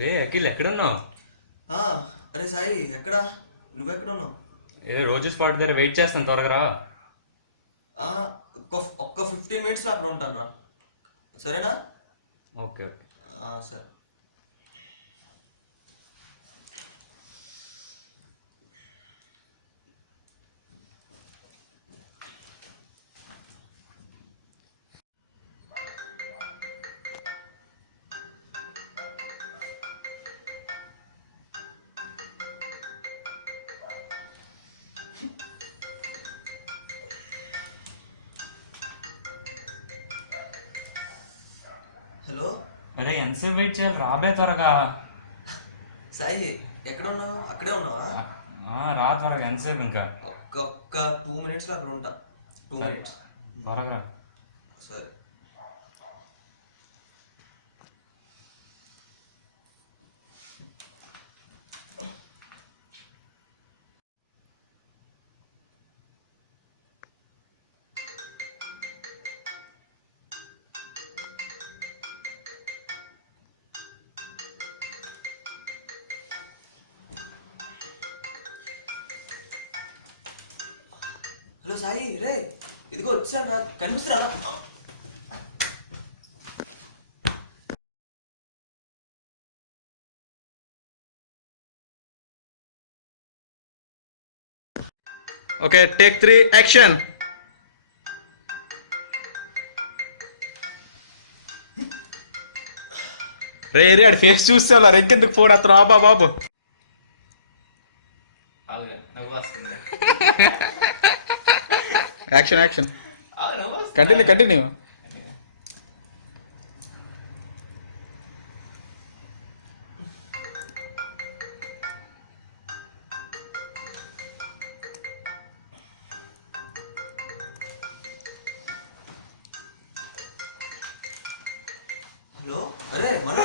రే అఖిల్ ఎక్కడున్నావు? ఆ, అరే సాయి ఎక్కడా? నువ్వెక్కడ ఉన్నావు? ఏ రోజు స్పాట్ దగ్గర వెయిట్ చేస్తాను, త్వరగా రా. ఆ, ఒక్క 15 మినిట్స్ అక్కడ ఉంటాను రా. సరేనా? Okay okay. సరే. హలో అరే ఎంతసేపు వెయిట్ చేయాలి, రాబే త్వరగా. సాయి, ఎక్కడ ఉన్నావు? అక్కడే ఉన్నావా? రా త్వరగా, ఎంతసేపు ఇంకా? ఒక్క 2 మినిట్స్లో అక్కడ ఉంటా. 2 మినిట్స్. త్వరగా రా. సరే. హలో సాయి, రే ఇదిగో వచ్చాను, కనిపిస్తున్నా? Okay, take 3 action. రే రే ఆడి ఫేస్ చూస్తే వాళ్ళ ఇంకెందుకు ఫోన్ అత్తరు? ఆబా బాబు. Action action, continue continue. Hello, అరే మన